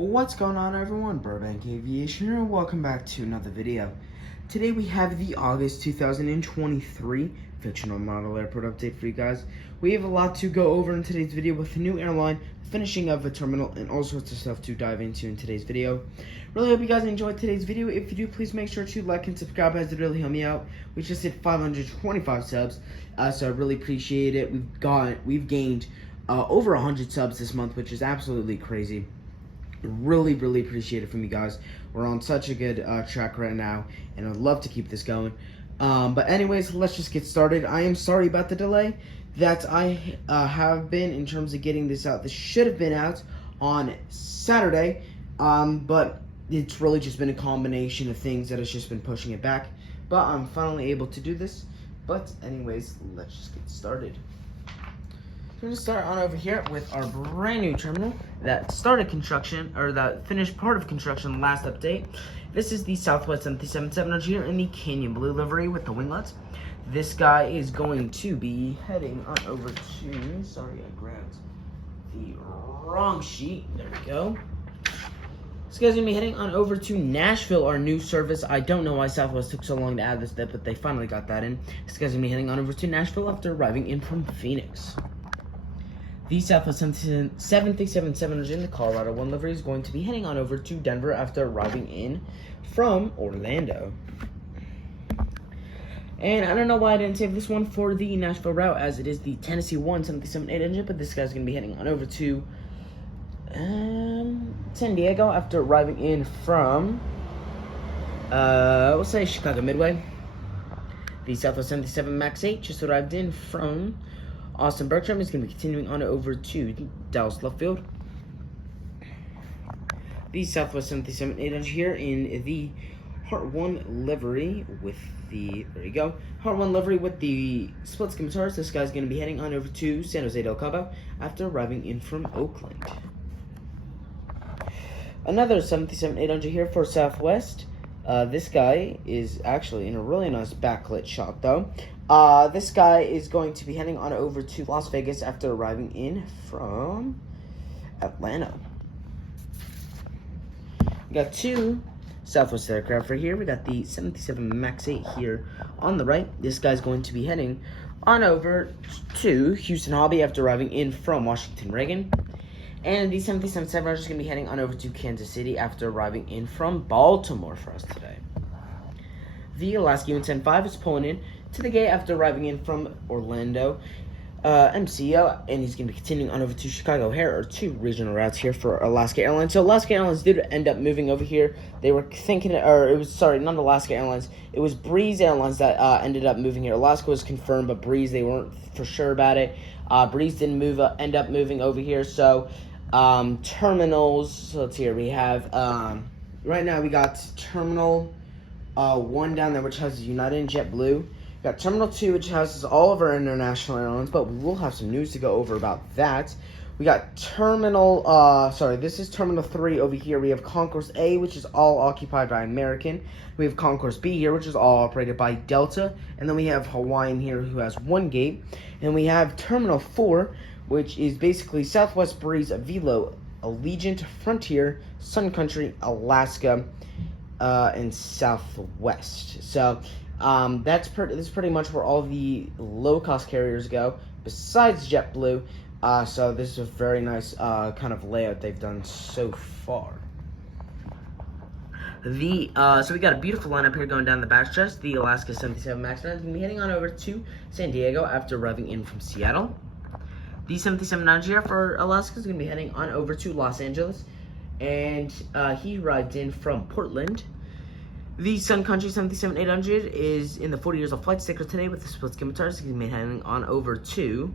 What's going on, everyone? Burbank Aviation here, and welcome back to another video. Today we have the August 2023 fictional model airport update for you guys. We have a lot to go over in today's video with the new airline, finishing of a terminal, and all sorts of stuff to dive into in today's video. Really hope you guys enjoyed today's video. If you do, please make sure to like and subscribe, as it really help me out. We just hit 525 subs, so I really appreciate it. We've gained over 100 subs this month, which is absolutely crazy. Really appreciate it from you guys. We're on such a good track right now, and I'd love to keep this going. But anyways, let's just get started. I am sorry about the delay that I have been in terms of getting this out. This should have been out on Saturday, but it's really just been a combination of things that has just been pushing it back. But I'm finally able to do this. But anyways, let's just get started. We're going to start on over here with our brand new terminal that started construction, or that finished part of construction last update. This is the Southwest 737 here in the Canyon Blue livery with the winglets. This guy is going to be heading on over to, sorry I grabbed the wrong sheet, there we go. This guy's going to be heading on over to Nashville, our new service. I don't know why Southwest took so long to add this step, but they finally got that in. This guy's going to be heading on over to Nashville after arriving in from Phoenix. The Southwest 737 in the Colorado 1 livery is going to be heading on over to Denver after arriving in from Orlando. And I don't know why I didn't save this one for the Nashville route, as it is the Tennessee 1 737-8 engine, but this guy's going to be heading on over to San Diego after arriving in from, we'll say Chicago Midway. The Southwest 77 MAX 8 just arrived in from Austin Bergstrom. Is going to be continuing on over to Dallas Love Field. The Southwest 737-8 here in the Heart 1 livery with the, there you go, Heart 1 livery with the split scimitars. This guy's going to be heading on over to San Jose del Cabo after arriving in from Oakland. Another 737-8 here for Southwest. This guy is actually in a really nice backlit shot, though. This guy is going to be heading on over to Las Vegas after arriving in from Atlanta. We got two Southwest aircraft right here. We got the 737 MAX 8 here on the right. This guy's going to be heading on over to Houston Hobby after arriving in from Washington Reagan. And the 737-7 are just going to be heading on over to Kansas City after arriving in from Baltimore for us today. The Alaska UN-10-5 is pulling in to the gate after arriving in from Orlando MCO, and he's going to be continuing on over to Chicago O'Hare, or two regional routes here for Alaska Airlines. So Alaska Airlines did end up moving over here. They were thinking, or it was, sorry, not Alaska Airlines. It was Breeze Airlines that ended up moving here. Alaska was confirmed, but Breeze, they weren't for sure about it. Breeze didn't end up moving over here. So terminals, so let's see here. We have, right now we got Terminal 1 down there, which has United and JetBlue. We got Terminal 2, which houses all of our international airlines, but we will have some news to go over about that. We got Terminal, this is Terminal 3 over here. We have Concourse A, which is all occupied by American. We have Concourse B here, which is all operated by Delta. And then we have Hawaiian here, who has one gate. And we have Terminal 4, which is basically Southwest, Breeze, Avilo, Allegiant, Frontier, Sun Country, Alaska, and Southwest. So that's pretty much where all the low-cost carriers go, besides JetBlue. So this is a very nice kind of layout they've done so far. So we got a beautiful lineup here going down the backstretch. The Alaska 77 MAX 9 is going to be heading on over to San Diego after arriving in from Seattle. The 737-9 here for Alaska is going to be heading on over to Los Angeles, and he arrived in from Portland. The Sun Country 737-800 is in the 40 years of flight sticker today with the split scimitars. He's going to be heading on over to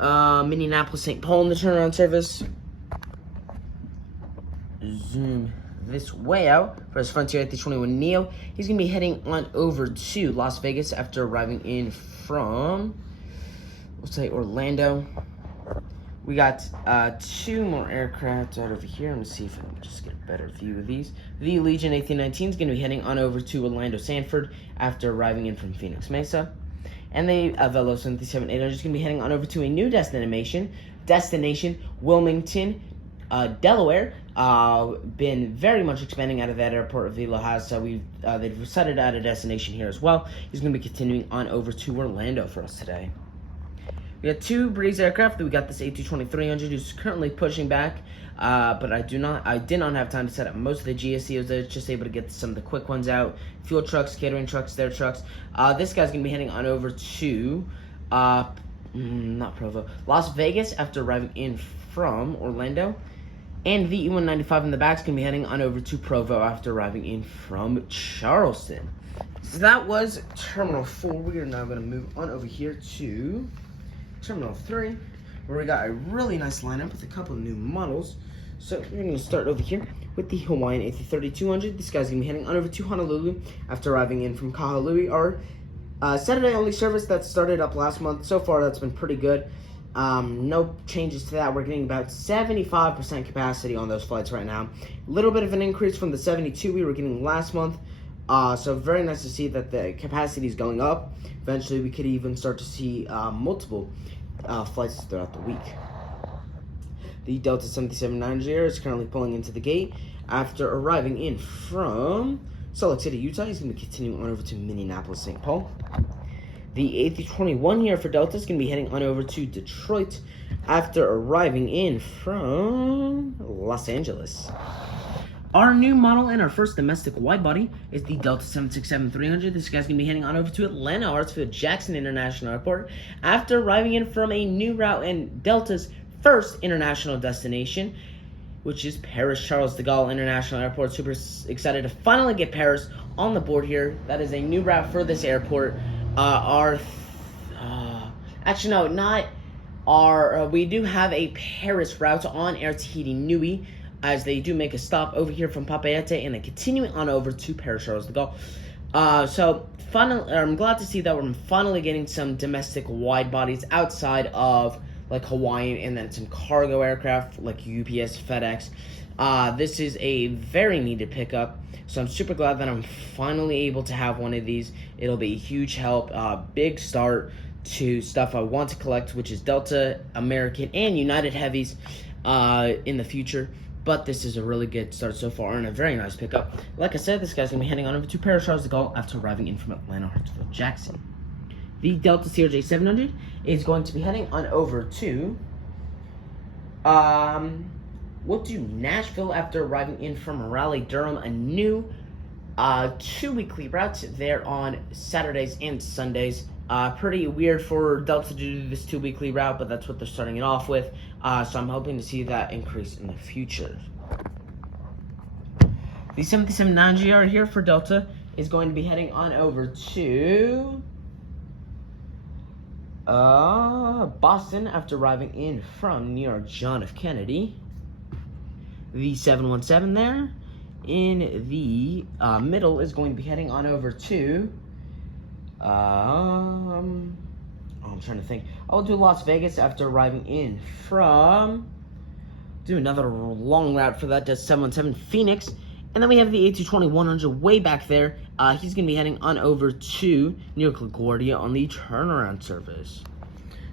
Minneapolis, St. Paul in the turnaround service. Zoom this way out for his Frontier A321neo. He's going to be heading on over to Las Vegas after arriving in from, we'll say, Orlando. We got two more aircraft out over here. Let me see if I can just get a better view of these. The Legion A319 is going to be heading on over to Orlando Sanford after arriving in from Phoenix Mesa. And the Avelo 737-800 is going to be heading on over to a new destination, Wilmington, Delaware, been very much expanding out of that airport. Avila has, so they've decided to add a destination here as well. He's going to be continuing on over to Orlando for us today. We got 2 Breeze aircraft. We got this A220-300 who's currently pushing back, but I did not have time to set up most of the GSCOs. I was just able to get some of the quick ones out. Fuel trucks, catering trucks, their trucks. This guy's going to be heading on over to, not Provo, Las Vegas after arriving in from Orlando. And the E195 in the back is going to be heading on over to Provo after arriving in from Charleston. So that was Terminal 4. We are now going to move on over here to Terminal 3, where we got a really nice lineup with a couple of new models. So we're going to start over here with the Hawaiian A330-200. This guy's going to be heading on over to Honolulu after arriving in from Kahului. Our Saturday-only service that started up last month. So far, that's been pretty good. No changes to that. We're getting about 75% capacity on those flights right now. A little bit of an increase from the 72 we were getting last month. So very nice to see that the capacity is going up. Eventually, we could even start to see multiple flights throughout the week. The Delta 7790 is currently pulling into the gate after arriving in from Salt Lake City, Utah. He's going to be continuing on over to Minneapolis, St. Paul. The A321 here for Delta is going to be heading on over to Detroit after arriving in from Los Angeles. Our new model and our first domestic wide-body is the Delta 767-300. This guy's going to be heading on over to Atlanta Hartsfield-Jackson International Airport after arriving in from a new route and Delta's first international destination, which is Paris Charles de Gaulle International Airport. Super excited to finally get Paris on the board here. That is a new route for this airport. We do have a Paris route on Air Tahiti Nui, as they do make a stop over here from Papeete and then continuing on over to Paris Charles de Gaulle. So finally, I'm glad to see that we're finally getting some domestic wide bodies outside of like Hawaiian and then some cargo aircraft like UPS, FedEx. This is a very needed pickup, so I'm super glad that I'm finally able to have one of these. It'll be a huge help, big start to stuff I want to collect, which is Delta, American, and United Heavies in the future. But this is a really good start so far and a very nice pickup. Like I said, this guy's going to be heading on over to Paris Charles de Gaulle after arriving in from Atlanta Hartsfield-Jackson. The Delta CRJ-700 is going to be heading on over to Nashville after arriving in from Raleigh-Durham, a new 2-weekly route there on Saturdays and Sundays. Pretty weird for Delta to do this 2-weekly route, but that's what they're starting it off with. So I'm hoping to see that increase in the future. The 737-9GR here for Delta is going to be heading on over to Boston after arriving in from New York John F. Kennedy. The 717 there in the middle is going to be heading on over to I'm trying to think. I'll do Las Vegas after arriving in from, do another long route for that, does 717 Phoenix. And then we have the A220-100 way back there. He's going to be heading on over to New York LaGuardia on the turnaround service.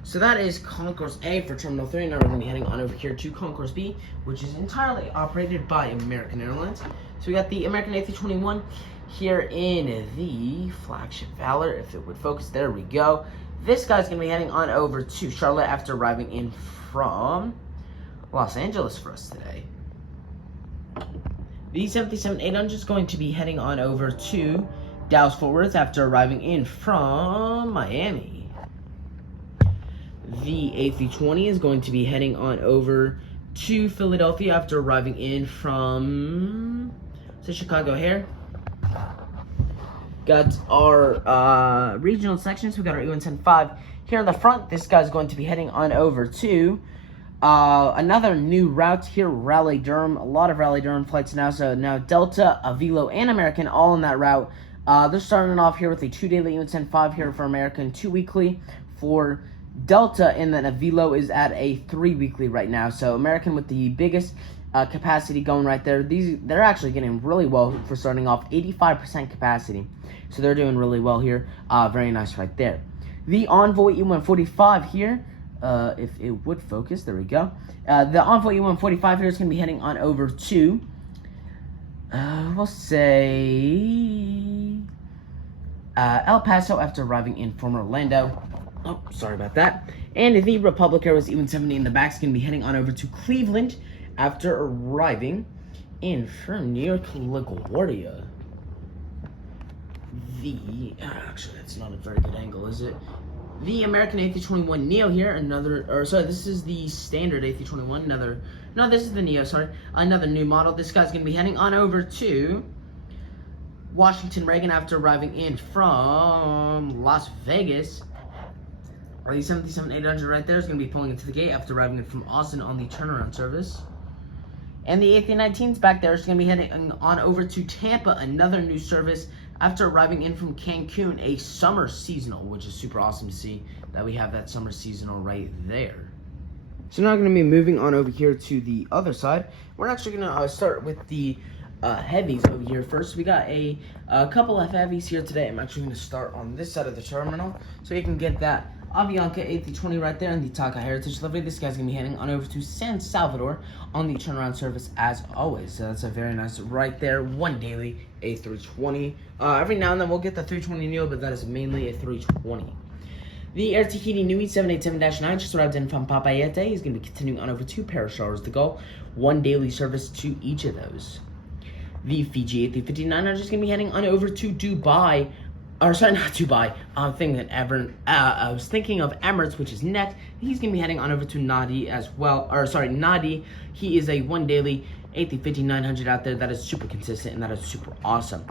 So that is Concourse A for Terminal 3. Now we're going to be heading on over here to Concourse B, which is entirely operated by American Airlines. So we got the American A321 here in the flagship Valor. If it would focus, there we go. This guy's going to be heading on over to Charlotte after arriving in from Los Angeles for us today. The 737-800 is going to be heading on over to Dallas-Fort Worth after arriving in from Miami. The A320 is going to be heading on over to Philadelphia after arriving in from Chicago here. Got our regional sections. We got our E175 here in the front. This guy's going to be heading on over to another new route here, Raleigh-Durham. A lot of Raleigh-Durham flights now. So now Delta, Avilo, and American all on that route. They're starting off here with a 2-daily E175 here for American, 2-weekly for Delta, and then Avilo is at a 3-weekly right now. So American with the biggest capacity going right there. They're actually getting really well for starting off, 85% capacity. So they're doing really well here. Very nice right there. The Envoy E145 here if it would focus. There we go. The Envoy E-145 here is going to be heading on over to, we'll say, El Paso after arriving in from Orlando. Oh, sorry about that. And the Republic Airways E-170 in the back is going to be heading on over to Cleveland after arriving in from New York LaGuardia. Actually, that's not a very good angle, is it? The American A321 Neo here, this is the standard A321, this is the Neo, another new model. This guy's going to be heading on over to Washington Reagan after arriving in from Las Vegas. The 737-800 right there is going to be pulling into the gate after arriving in from Austin on the turnaround service. And the A319's back there is going to be heading on over to Tampa, another new service, after arriving in from Cancun, a summer seasonal, which is super awesome to see that we have that summer seasonal right there. So now I'm going to be moving on over here to the other side. We're actually going to start with the heavies over here first. We got a couple of heavies here today. I'm actually going to start on this side of the terminal so you can get that Avianca A320 right there in the Taka Heritage livery. This guy's going to be heading on over to San Salvador on the turnaround service as always. So that's a very nice right there, one daily A320. Every now and then we'll get the 320 Neo, but that is mainly a 320. The Air Tahiti Nui 787-9 just arrived in from Papayete. He's going to be continuing on over to Parashars to go. One daily service to each of those. The Fiji A350-9 is going to be heading on over to Dubai. Or sorry, not Dubai. I was thinking of Emirates, which is next. He's going to be heading on over to Nadi as well. Nadi. He is a one daily A350-900 out there that is super consistent and that is super awesome.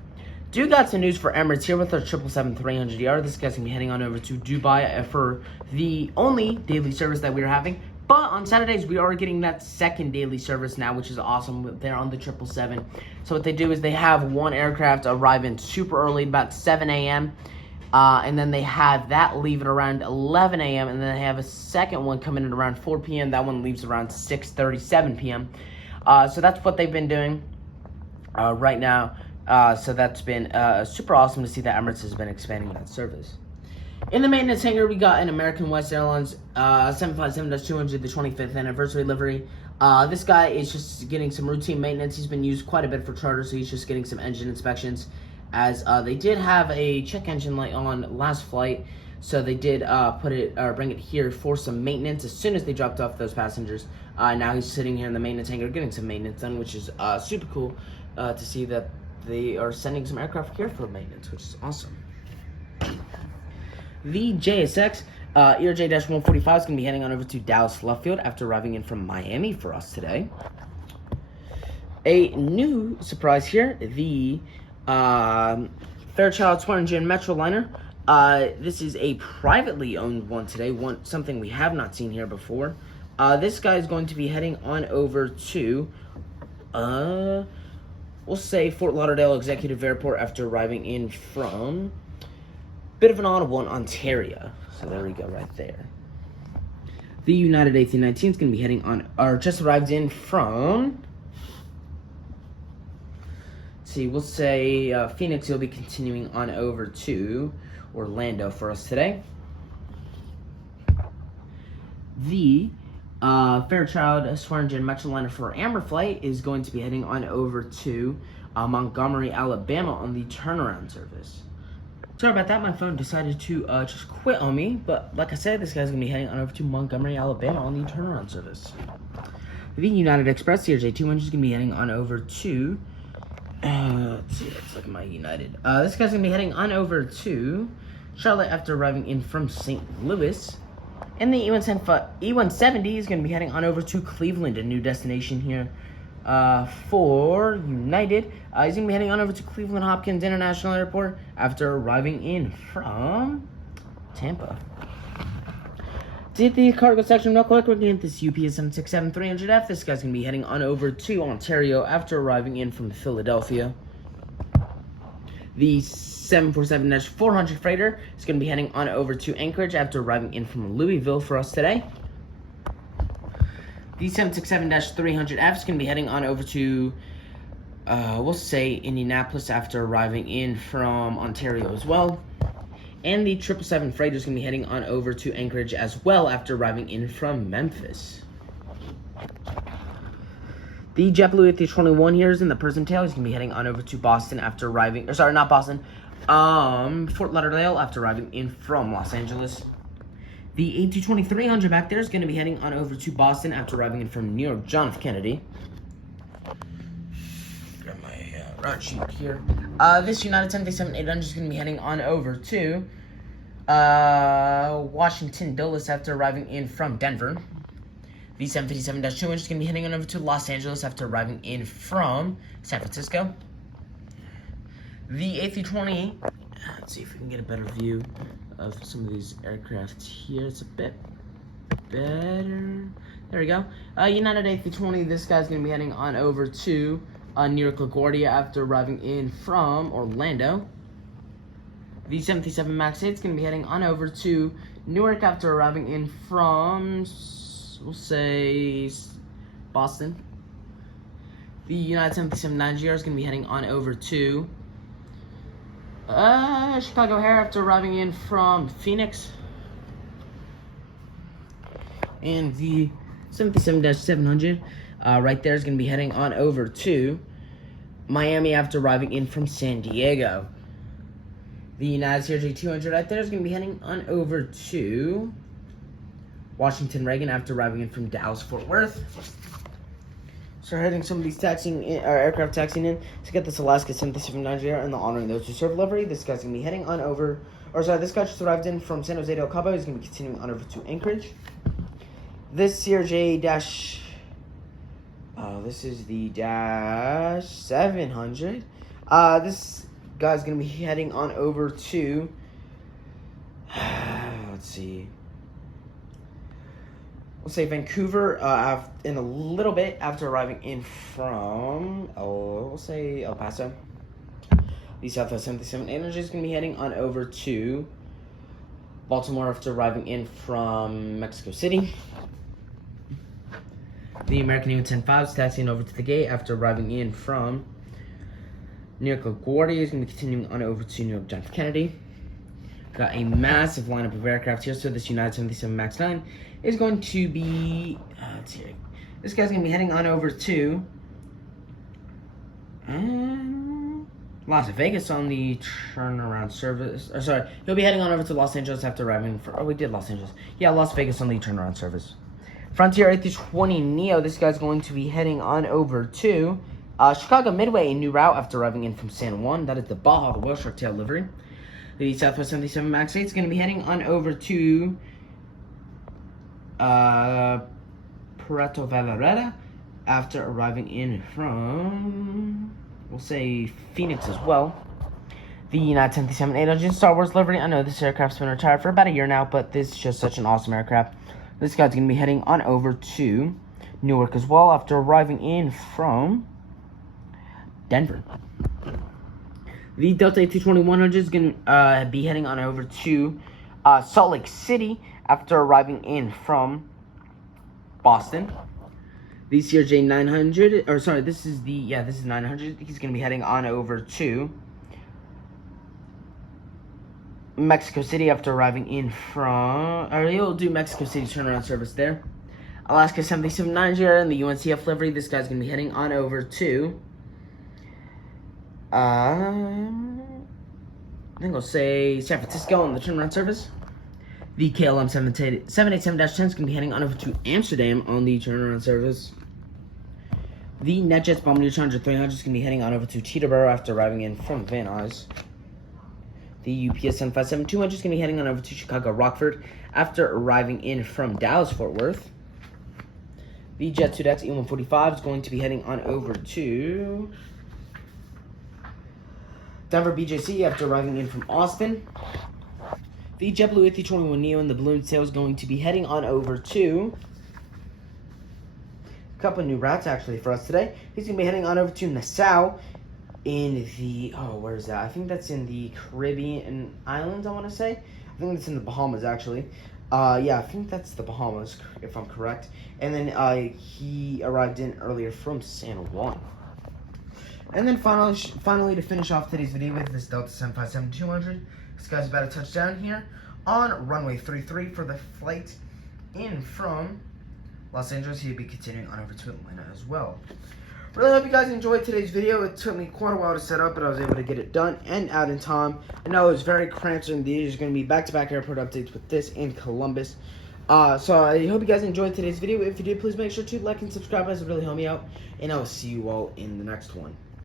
Do got some news for Emirates here with our 777-300ER. This guy's going to be heading on over to Dubai for the only daily service that we are having. But on Saturdays, we are getting that second daily service now, which is awesome. They're on the 777. So what they do is they have one aircraft arrive in super early, about 7 a.m. And then they have that leave at around 11 a.m. And then they have a second one coming in around 4 p.m. That one leaves around 6:37 p.m. So that's what they've been doing right now. So that's been super awesome to see that Emirates has been expanding that service. In the maintenance hangar, we got an American West Airlines 757-200, the 25th anniversary livery. This guy is just getting some routine maintenance. He's been used quite a bit for charter, so he's just getting some engine inspections. As they did have a check engine light on last flight, so they did bring it here for some maintenance as soon as they dropped off those passengers. Now he's sitting here in the maintenance hangar getting some maintenance done, which is super cool to see that they are sending some aircraft here for maintenance, which is awesome. The JSX ERJ-145 is going to be heading on over to Dallas Love Field after arriving in from Miami for us today. A new surprise here, the Fairchild Swearingen Metroliner. This is a privately owned one today, something we have not seen here before. This guy is going to be heading on over to, we'll say Fort Lauderdale Executive Airport after arriving in from bit of an audible in Ontario. So there we go right there. The United A319 is going to be heading on, or just arrived in from, let's see, we'll say Phoenix. He'll be continuing on over to Orlando for us today. The Fairchild Swearingen Metroliner for Amber Flight is going to be heading on over to Montgomery, Alabama on the turnaround service. Sorry about that, my phone decided to just quit on me, but like I said, this guy's going to be heading on over to Montgomery, Alabama on the turnaround service. The United Express CRJ-200 is going to be heading on over to, let's see, let's look at my United. This guy's going to be heading on over to Charlotte after arriving in from St. Louis. And the E-170 is going to be heading on over to Cleveland, a new destination here for United. He's going to be heading on over to Cleveland Hopkins International Airport after arriving in from Tampa. To hit the cargo section real quick, we're going to hit this UPS 767-300F. This guy's going to be heading on over to Ontario after arriving in from Philadelphia. The 747-400 freighter is going to be heading on over to Anchorage after arriving in from Louisville for us today. The 767-300F is going to be heading on over to, we'll say, Indianapolis after arriving in from Ontario as well. And the 777 freighter is going to be heading on over to Anchorage as well after arriving in from Memphis. The JetBlue A321 here is in the Prism tail. He's going to be heading on over to Boston after arriving, or sorry, not Boston, Fort Lauderdale after arriving in from Los Angeles. The A220-300 back there is going to be heading on over to Boston after arriving in from New York, John F. Kennedy. Grab my route sheet here. This United 737-800 is going to be heading on over to Washington Dulles after arriving in from Denver. The 757-200 is going to be heading on over to Los Angeles after arriving in from San Francisco. The A320, let's see if we can get a better view of some of these aircraft here. It's a bit better. There we go. United A320, this guy's going to be heading on over to New York LaGuardia after arriving in from Orlando. The 737 MAX 8 is going to be heading on over to Newark after arriving in from, we'll say, Boston. The United 737-9GR is going to be heading on over to Chicago O'Hare after arriving in from Phoenix. And the 737-700 right there is going to be heading on over to Miami after arriving in from San Diego. The United CRJ-200 right there is going to be heading on over to Washington Reagan after arriving in from Dallas-Fort Worth. So heading some of these aircraft taxiing in to get this Alaska 737-9GR and the honoring those who serve livery. This guy's going to be heading on over, this guy just arrived in from San Jose del Cabo. He's going to be continuing on over to Anchorage. This CRJ this is the -700. This guy's going to be heading on over to, let's see, we'll say Vancouver in a little bit after arriving in from, we'll say El Paso. The Southwest 77 Energy is going to be heading on over to Baltimore after arriving in from Mexico City. The American U-10-5 is taxiing over to the gate after arriving in from New York LaGuardia. Is going to be continuing on over to New York John F. Kennedy. Got a massive lineup of aircraft here. So this United 77 MAX 9 is going to be, let's see, this guy's going to be heading on over to Las Vegas on the turnaround service. He'll be heading on over to Los Angeles after arriving we did Los Angeles. Yeah, Las Vegas on the turnaround service. Frontier A320neo, this guy's going to be heading on over to Chicago Midway, a new route after arriving in from San Juan. That is the Baja, the whale shark tail livery. The Southwest 77 MAX 8 is going to be heading on over to Puerto Vallarta after arriving in from, we'll say, Phoenix as well. The United 737-800 Star Wars livery. I know this aircraft's been retired for about a year now, but this is just such an awesome aircraft. This guy's going to be heading on over to Newark as well after arriving in from Denver. The Delta A220-100 is going to be heading on over to Salt Lake City after arriving in from Boston. The CRJ-900, this is 900. He's going to be heading on over to Mexico City after arriving in from, he'll do Mexico City turnaround service there. Alaska 737-9GR in the UNCF livery. This guy's going to be heading on over to, I think I'll say San Francisco on the turnaround service. The KLM 787-10 is going to be heading on over to Amsterdam on the turnaround service. The NetJets Bombardier Challenger 300 is going to be heading on over to Teterboro after arriving in from Van Nuys. The UPS 757-200 is going to be heading on over to Chicago Rockford after arriving in from Dallas-Fort Worth. The Jet 2Dex E145 is going to be heading on over to Denver BJC after arriving in from Austin. The JetBlue A321neo in the balloon tail is going to be heading on over to a couple new routes actually for us today. He's going to be heading on over to Nassau in the, where is that? I think that's in the Caribbean islands, I want to say. I think it's in the Bahamas actually. Yeah, I think that's the Bahamas if I'm correct. And then he arrived in earlier from San Juan. And then finally to finish off today's video with this Delta 757-200. This guy's about to touch down here on runway 33 for the flight in from Los Angeles. He'll be continuing on over to Atlanta as well. Really hope you guys enjoyed today's video. It took me quite a while to set up, but I was able to get it done and out in time. I know it was very cramped, and these are going to be back-to-back airport updates with this in Columbus. So I hope you guys enjoyed today's video. If you did, please make sure to like and subscribe, as it really help me out. And I will see you all in the next one.